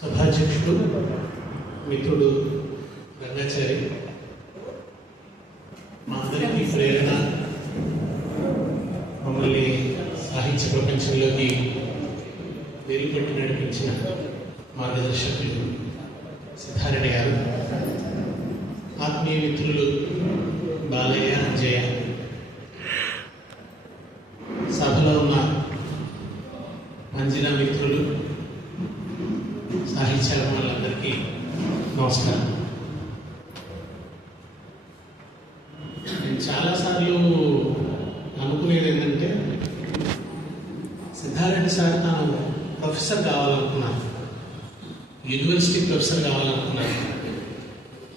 సభాధ్యక్షుడు మిత్రుడు రంగాచారి మా అందరికీ ప్రేరణ. మమ్మల్ని సాహిత్య ప్రపంచంలోకి వెలుపట్టి నడిపించిన మార్గదర్శకులు సిద్ధారెడ్డి గారు. ఆత్మీయ మిత్రులు బాలయ్య జయ సభలో ఉన్న మంజిల మిత్రులు సాహిత్య వాళ్ళందరికీ నమస్కారం. నేను చాలాసార్లు అనుకునేది ఏంటంటే సిద్ధారెడ్డి సార్ తాను ప్రొఫెసర్ కావాలనుకున్నాను యూనివర్సిటీ ప్రొఫెసర్ కావాలనుకున్నాను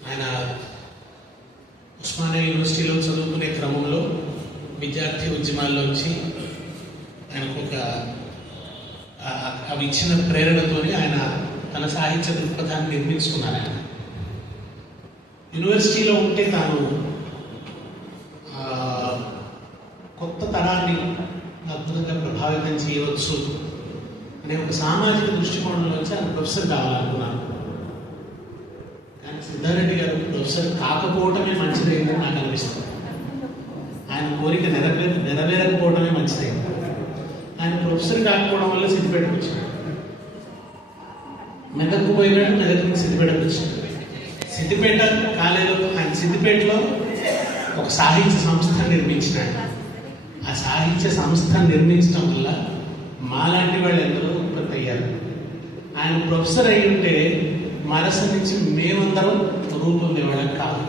ఆయన ఉస్మానియా యూనివర్సిటీలో చదువుకునే క్రమంలో విద్యార్థి ఉద్యమాల్లోంచి ఆయనకు ఒక అవి ఇచ్చిన ప్రేరణతోని ఆయన తన సాహిత్య దృక్పథాన్ని నిర్మించుకున్నారు ఆయన. యూనివర్సిటీలో ఉంటే తాను కొత్త తరాన్ని అద్భుతంగా ప్రభావితం చేయవచ్చు అనే ఒక సామాజిక దృష్టికోణంలోంచి ఆయన ప్రొఫెసర్ కావాలనుకున్నాను. కానీ సిద్ధారెడ్డి గారు ప్రొఫెసర్ కాకపోవటమే మంచిదైందని నాకు అనిపిస్తుంది. ఆయన కోరిక నెరవేర నెరవేరకపోవడమే మంచిదైంది. ఆయన ప్రొఫెసర్ కాకపోవడం వల్ల సిద్ధిపెట్టుకొచ్చాడు మెదక్కు పోయినాడు మెదక్ సిద్ధిపెట్టుకొచ్చాడు సిద్దిపేట కాలేజీలో ఆయన సిద్దిపేటలో ఒక సాహిత్య సంస్థ నిర్మించినాడు. ఆ సాహిత్య సంస్థ నిర్మించడం వల్ల మాలాంటి వాళ్ళు ఎందరో ఉత్పత్తి అయ్యారు ఆయన ప్రొఫెసర్ అయి ఉంటే మనసు నుంచి మేమందరం రూపొందేవాళ్ళం కాదు.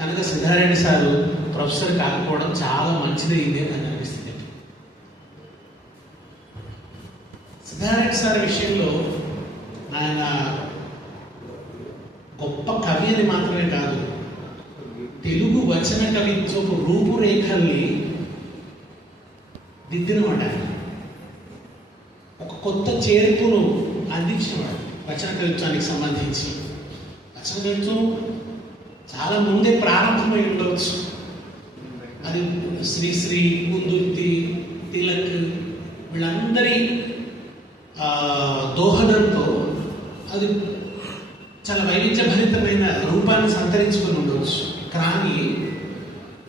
కనుక సిద్ధారెడ్డి సారు ప్రొఫెసర్ కాకపోవడం చాలా మంచిది ఇది అని నాకు అనిపిస్తుంది. సిద్ధారెడ్డి సార్ విషయంలో ఆయన గొప్ప కవి అని మాత్రమే కాదు. తెలుగు వచన కవిత్వపు రూపురేఖల్ని దిద్దినమాట ఒక కొత్త చేర్పును అందించినవాడు వచన కవిత్వానికి సంబంధించి. వచన కవిత్వం చాలా ముందే ప్రారంభమై ఉండవచ్చు. అది శ్రీశ్రీ కుందుర్తి తిలక్ వీళ్ళందరి ఆ, దోహదంతో అది చాలా వైవిధ్యభరితమైన రూపాన్ని సంతరించుకొని ఉండవచ్చు. కానీ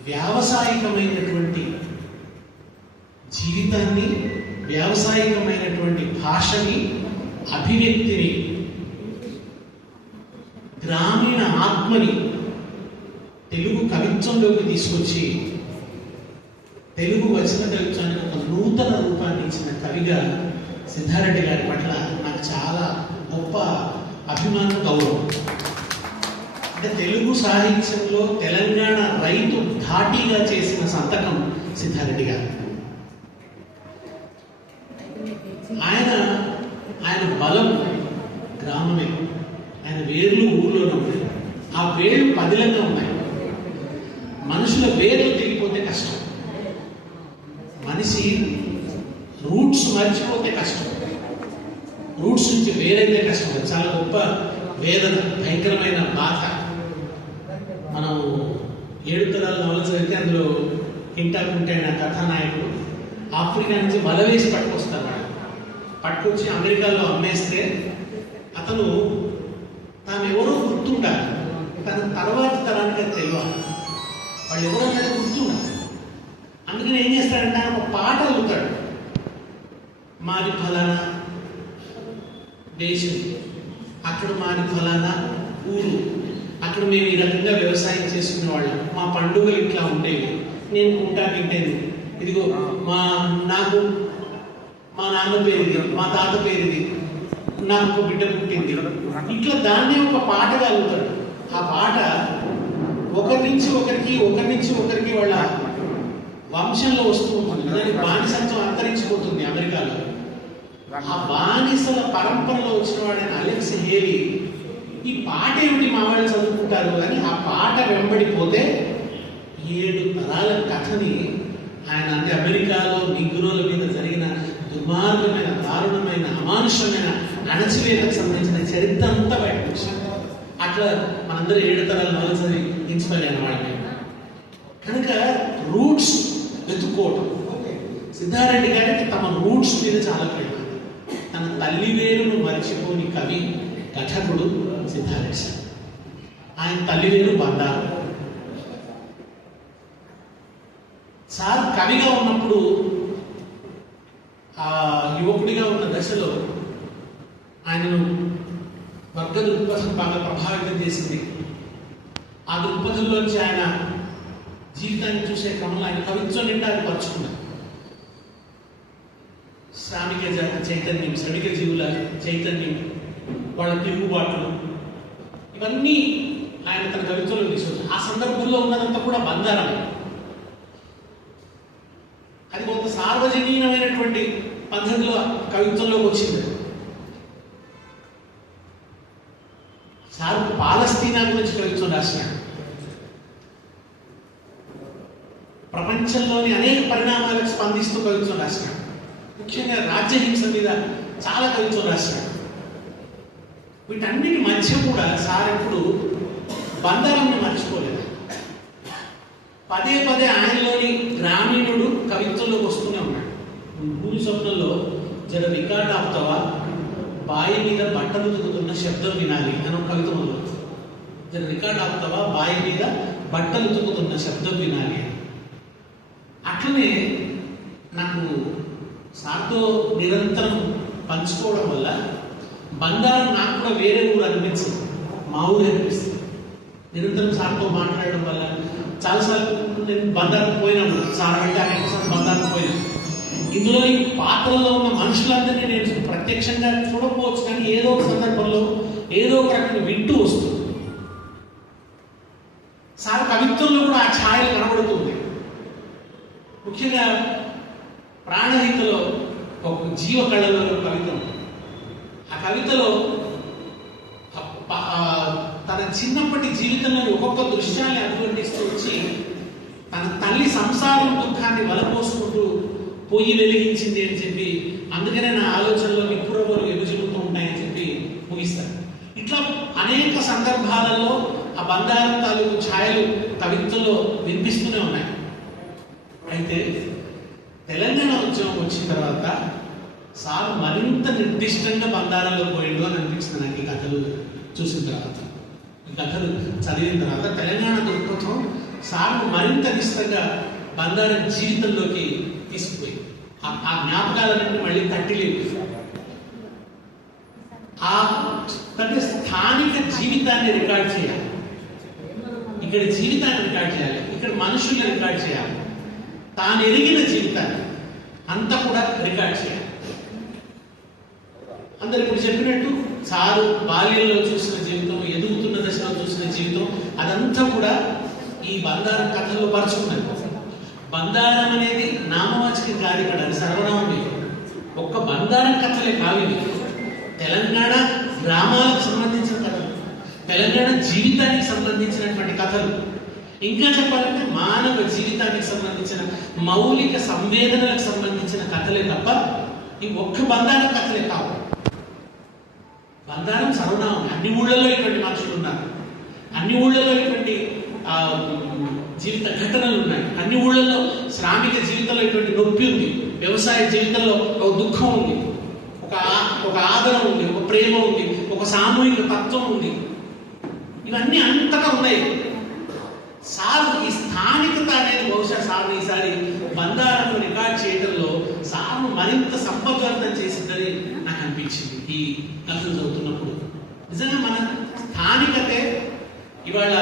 వ్యావసాయికమైనటువంటి జీవితాన్ని వ్యావసాయికమైనటువంటి భాషని అభివ్యక్తిని గ్రామీణ ఆత్మని తెలుగు కవిత్వంలోకి తీసుకొచ్చి తెలుగు వచన కవిత్వానికి ఒక నూతన రూపాన్ని ఇచ్చిన కవిగా సిద్ధారెడ్డి గారి పట్ల నాకు చాలా గొప్ప అభిమానం గౌరవం. అంటే తెలుగు సాహిత్యంలో తెలంగాణ రైతు ధాటిగా చేసిన సంతకం సిద్ధారెడ్డి గారు. ఆయన ఆయన బలం గ్రామమే. ఆయన వేర్లు ఊర్లోనే ఉన్నాయి ఆ వేర్లు పదిలంగా ఉన్నాయి మనుషుల వేర్లు తిరిగిపోతే కష్టం. మనిషి రూట్స్ మర్చిపోతే కష్టం. రూట్స్ నుంచి వేరైతే కష్టం అది చాలా గొప్ప వేదన భయంకరమైన బాధ. మనం ఏడు తరాల నవల్స్ అయితే అందులో కింటా నా కథానాయకుడు. ఆఫ్రికా నుంచి వల వేసి పట్టుకొస్తాడు పట్టుకొచ్చి అమెరికాలో అమ్మేస్తే అతను తాను ఎవరో గుర్తుండాలి. తన తర్వాత తరానికి అది తెలియాలి. వాళ్ళు ఎవరో అనేది గుర్తుండాలి. అందుకని ఏం చేస్తాడంటే ఆయన ఒక పాట అవుతాడు మాది ఫలానా దేశం. అక్కడ మాది ఫలానా ఊరు. అక్కడ మేము ఈ రకంగా వ్యవసాయం చేసుకునే వాళ్ళం. మా పండుగలు ఇట్లా ఉండేవి. నేను కుంటా తింటేను ఇదిగో మా నాకు మా నాన్న పేరుది మా తాత పేరుది. నాకు ఒక బిడ్డ పుట్టింది. ఇట్లా దాన్నే ఒక పాటగా అల్లుతాడు ఆ పాట ఒకరి నుంచి ఒకరికి ఒకరి నుంచి ఒకరికి వాళ్ళ వంశంలో వస్తూ ఉంటుంది. దానికి బానిసత్వం అంతరించిపోతుంది అమెరికాలో. ఆ బానిసల పరంపరలో వచ్చిన వాడైన అలెక్స్ హేలీ ఈ పాట ఏమిటి మా వాళ్ళు చదువుకుంటారు అని ఆ పాట వెంబడిపోతే ఏడు తరాల కథని ఆయన అంటే అమెరికాలో నిగ్రోల మీద జరిగిన దుర్మార్గమైన దారుణమైన అమానుషమైన అణచివేతకు సంబంధించిన చరిత్ర అంతా బయటకు అట్లా మనందరూ ఏడు తరాల వాళ్ళు చదివి ఇన్స్పైర్ అయిన వాళ్ళమే. కనుక రూట్స్ వెతుక్కోవటం. సిద్ధారెడ్డి గారికి తమ రూట్స్ మీద చాలా ప్రేమ. తన మరిచిపోని మర్చిపోని కవి కథకుడు సిద్ధారెడ్డి ఆయన తల్లివేలు బండారు. సార్ కవిగా ఉన్నప్పుడు ఆ యువకుడిగా ఉన్న దశలో ఆయనను వర్గ దృక్పథం బాగా ప్రభావితం చేసింది. ఆ దృక్పథంలోంచి ఆయన జీవితాన్ని చూసే క్రమంలో ఆయన కవిత్వం నిండా ఆయన పరుచుకున్నారు శ్రామిక చైతన్యం శ్రమిక జీవుల చైతన్యం వాళ్ళ తిరుగుబాట్లు. ఇవన్నీ ఆయన తన కవిత్వంలో తీసుకొచ్చారు ఆ సందర్భంలో ఉన్నదంతా కూడా బంధారమే అది కొంత సార్వజనీయమైనటువంటి పద్ధతిలో కవిత్వంలోకి వచ్చింది. సార్ పాలస్తీనా గురించి కవిత్వం రాసినాడు. ప్రపంచంలోని అనేక పరిణామాలకు స్పందిస్తూ కవిత్వం రాసినాడు. ముఖ్యంగా రాజ్యహింస మీద చాలా కవిత్వం రాశాడు. వీటన్నిటి మధ్య కూడా సార్ ఎప్పుడు బంధాలను మర్చిపోలేదు. పదే పదే ఆయనలోని గ్రామీణుడు కవిత్వంలోకి వస్తూనే ఉన్నాడు. భూమి స్వప్నంలో జర రికార్డ్ ఆపుతావా? బాయి మీద బట్టలు ఉతుకుతున్న శబ్దం వినాలి అని ఒక కవిత మొదలు జర రికార్డ్ ఆపుతావా? బాయి మీద బట్టలు ఉతుకుతున్న శబ్దం వినాలి అట్లనే నాకు సార్తో నిరంతరం పంచుకోవడం వల్ల బంగారం నాకు కూడా వేరే ఊరు అనిపించింది. మా ఊరు అనిపిస్తుంది. నిరంతరం సార్తో మాట్లాడడం వల్ల చాలాసార్లు నేను బంగారం పోయినాను. సార్ అంటే అనేక బంగారం పోయినాను. ఇందులో ఈ పాత్రలో ఉన్న మనుషులందరినీ నేను ప్రత్యక్షంగా చూడకపోవచ్చు కానీ ఏదో ఒక సందర్భంలో ఏదో ఒక రకంగా వింటూ వస్తుంది. సార్ కవిత్వంలో కూడా ఆ ఛాయలు కనబడుతుంది. ముఖ్యంగా ప్రాణహితలో ఒక జీవ కళలో కవిత ఉంది. ఆ కవితలో తన చిన్నప్పటి జీవితంలోని ఒక్కొక్క దృశ్యాన్ని అభివర్ణిస్తూ వచ్చి తన తల్లి సంసారం దుఃఖాన్ని వలపోసుకుంటూ పొయ్యి వెలిగించింది అని చెప్పి అందుకనే నా ఆలోచనలో నిపురవలు ఎదుజులుతూ ఉంటాయని చెప్పి ముగిస్తాడు ఇట్లా అనేక సందర్భాలలో ఆ బంగారం తాలూకు ఛాయలు కవిత్వంలో వినిపిస్తూనే ఉన్నాయి అయితే తెలంగాణ ఉద్యమం వచ్చిన తర్వాత సార్ మరింత నిర్దిష్టంగా బంగారంలో పోయిండు అని అనిపిస్తుంది నాకు ఈ కథలు చూసిన తర్వాత. ఈ కథలు చదివిన తర్వాత తెలంగాణ దృక్పథం సార్ మరింత నిష్టంగా బంగారం జీవితంలోకి తీసుకుపోయింది. ఆ- జ్ఞాపకాలన్నీ మళ్ళీ తట్టిలేదు ఆ అంటే స్థానిక జీవితాన్ని రికార్డ్ చేయాలి. ఇక్కడ జీవితాన్ని రికార్డ్ చేయాలి. ఇక్కడ మనుషుల్ని రికార్డ్ చేయాలి. తాను ఎరిగిన జీవితాన్ని అంతా కూడా రికార్డ్ చేయాలి. అందరు ఇప్పుడు చెప్పినట్టు సారు బాల్యంలో చూసిన జీవితం ఎదుగుతున్న దశలో చూసిన జీవితం అదంతా కూడా ఈ బంగారం కథలో పరుచుకున్నది. బంగారం అనేది నామవాచకం కాదు ఇక్కడ అది సర్వనామం ఒక్క బంగారం కథలే కావు తెలంగాణ గ్రామాలకు సంబంధించిన కథలు తెలంగాణ జీవితానికి సంబంధించినటువంటి కథలు. ఇంకా చెప్పాలంటే మానవ జీవితానికి సంబంధించిన మౌలిక సంవేదనలకు సంబంధించిన కథలే తప్ప ఈ ఒక్క బంగారం కథలే కావు. బంగారం సర్వనామం. అన్ని ఊళ్ళలో ఇటువంటి మనుషులు ఉన్నారు. అన్ని ఊళ్ళలో ఇటువంటి ఆ, జీవిత ఘటనలు ఉన్నాయి. అన్ని ఊళ్ళలో శ్రామిక జీవితంలో ఇటువంటి నొప్పి ఉంది. వ్యవసాయ జీవితంలో ఒక దుఃఖం ఉంది. ఒక ఒక ఆదరణ ఉంది. ఒక ప్రేమ ఉంది. ఒక సామూహిక తత్వం ఉంది. ఇవన్నీ అంతగా ఉన్నాయి. సార్ ఈ స్థానికత అనేది బహుశా సార్ ఈసారి బంగారంలో రికార్డ్ చేయడంలో సార్ను మరింత సంపద్వంతం చేసిందని నాకు అనిపించింది ఈ కథలు చదువుతున్నప్పుడు. నిజంగా మన స్థానికతే ఇవాళ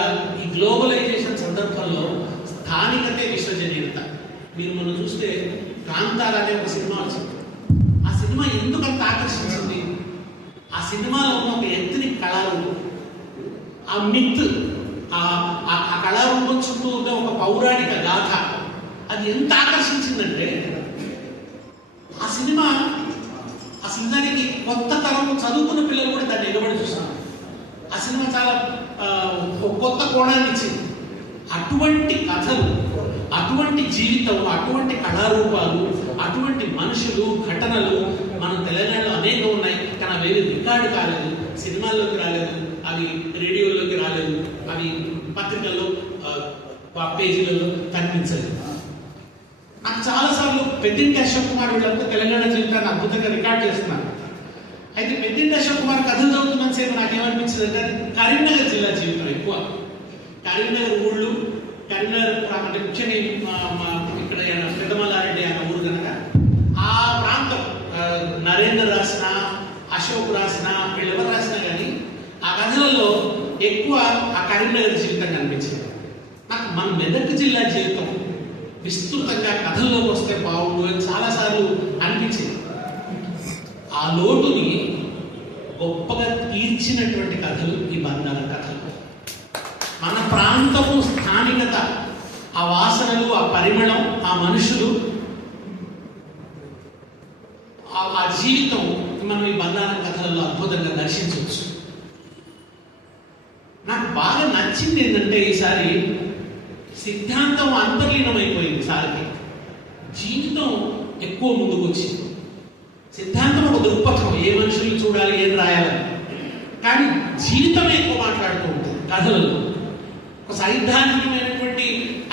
ఈ గ్లోబలైజేషన్ సందర్భంలో స్థానికతే విశ్వజనీయత. మీరు మనం చూస్తే ప్రాంతాలు అనే ఒక సినిమా వచ్చింది. ఆ సినిమా ఎందుకు అంత ఆకర్షించింది? ఆ సినిమాలో ఉన్న ఒక ఎత్తుని కళారూపం ఆ మిత్ ఆ కళారూపం చుట్టూ ఉన్న ఒక పౌరాణిక గాథ. అది ఎంత ఆకర్షించిందంటే ఆ సినిమా ఆ సినిమానికి కొత్త తరం చదువుకున్న పిల్లలు కూడా దాన్ని ఎగబడి చూస్తున్నారు ఆ సినిమా చాలా కొత్త కోణాన్ని ఇచ్చింది. అటువంటి కథలు అటువంటి జీవితం అటువంటి కళారూపాలు అటువంటి మనుషులు ఘటనలు మన తెలంగాణలో అనేకం ఉన్నాయి కానీ అవి రికార్డు కాలేదు సినిమాల్లోకి రాలేదు. అవి రేడియోలోకి రాలేదు. అవి పత్రికల్లో పేజీలలో కనిపించలేదు. నాకు చాలాసార్లు పెద్దింటి అశోక్ కుమార్ వీళ్ళంతా తెలంగాణ జీవితాన్ని అద్భుతంగా రికార్డ్ చేస్తున్నారు. అయితే పెద్దింటి అశోక్ కుమార్ కథలు చదువుతున్నంత సేపు నాకేమనిపించింది అంటే కరీంనగర్ జిల్లా జీవితం ఎక్కువ. కరీంనగర్ ఊళ్ళు కరీంనగర్ అంటే ముఖ్యంగా ఇక్కడ పెద్దమల్లారెడ్డి అన్న ఊరు కనుక ఆ ప్రాంతం నరేంద్ర నరేందర్ రాసిన అశోక్ రాసిన రాసినా ఎక్కువ ఆ కరీంనగర్ జీవితం కనిపించింది. నాకు మన మెదక్ జిల్లా జీవితం విస్తృతంగా కథల్లోకి వస్తే బాగుండు అని చాలాసార్లు అనిపించింది. ఆ లోటుని గొప్పగా తీర్చినటువంటి కథలు ఈ బంధాల కథలు. మన ప్రాంతము స్థానికత ఆ వాసనలు ఆ పరిమళం ఆ మనుషులు ఆ- జీవితం మనం ఈ బంధాల కథలలో అద్భుతంగా దర్శించవచ్చు. బాగా నచ్చింది ఏంటంటే ఈసారి సిద్ధాంతం అంతర్లీనమైపోయింది సార్కి. జీవితం ఎక్కువ ముందుకు వచ్చింది సిద్ధాంతం ఒక దృక్పథం. ఏ మనుషుల్ని చూడాలి ఏం రాయాలి కానీ జీవితం ఎక్కువ మాట్లాడుతూ ఉంటుంది. కథలలో. ఒక సైద్ధాంతికమైనటువంటి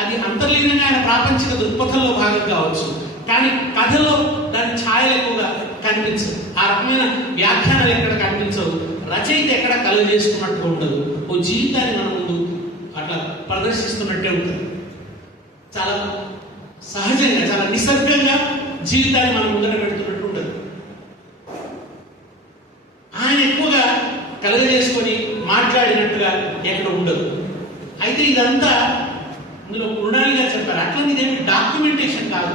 అది అంతర్లీనంగా ఆయన ప్రాపంచిక దృక్పథంలో భాగం కావచ్చు. కానీ కథలో దాని ఛాయలు ఎక్కువగా కనిపించదు ఆ రకమైన వ్యాఖ్యానాలు ఎక్కడ కనిపించవు? రచయిత ఎక్కడ కలుగ చేసుకున్నట్టు ఉండదు. ఓ జీవితాన్ని మన ముందు అట్లా ప్రదర్శిస్తున్నట్టే ఉంటుంది. చాలా సహజంగా చాలా నిసర్గంగా జీవితాన్ని మనం ముందర పెడుతున్నట్టు ఉండదు. ఆయన ఎక్కువగా కలుగజేసుకొని మాట్లాడినట్టుగా ఎక్కడ ఉండదు. అయితే ఇదంతా ఇందులో మృణాలి గారు చెప్పారు. అట్లా ఇదేమి డాక్యుమెంటేషన్ కాదు.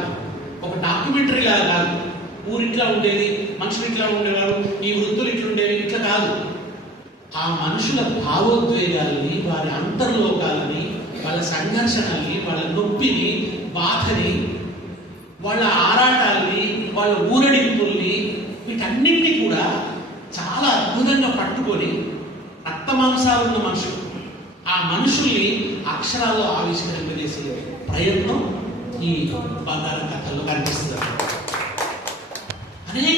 ఒక డాక్యుమెంటరీ లాగా కాదు. ఊరింట్లో ఇట్లా ఉండేది మనుషులు ఇట్లా ఉండేవారు ఈ వృత్తులు ఇట్లా ఉండేవి ఇట్లా కాదు. ఆ మనుషుల భావోద్వేగాల్ని వారి అంతర్లోకాలని వాళ్ళ సంఘర్షణల్ని వాళ్ళ నొప్పిని బాధని వాళ్ళ ఆరాటాల్ని వాళ్ళ ఊరడింపుల్ని వీటన్నిటినీ కూడా చాలా అద్భుతంగా పట్టుకొని రక్త ఉన్న మనుషులు. ఆ మనుషుల్ని అక్షరాల్లో ఆవిష్కరింపజేసే ప్రయత్నం ఈ బంగారం కథల్లో కనిపిస్తుంది.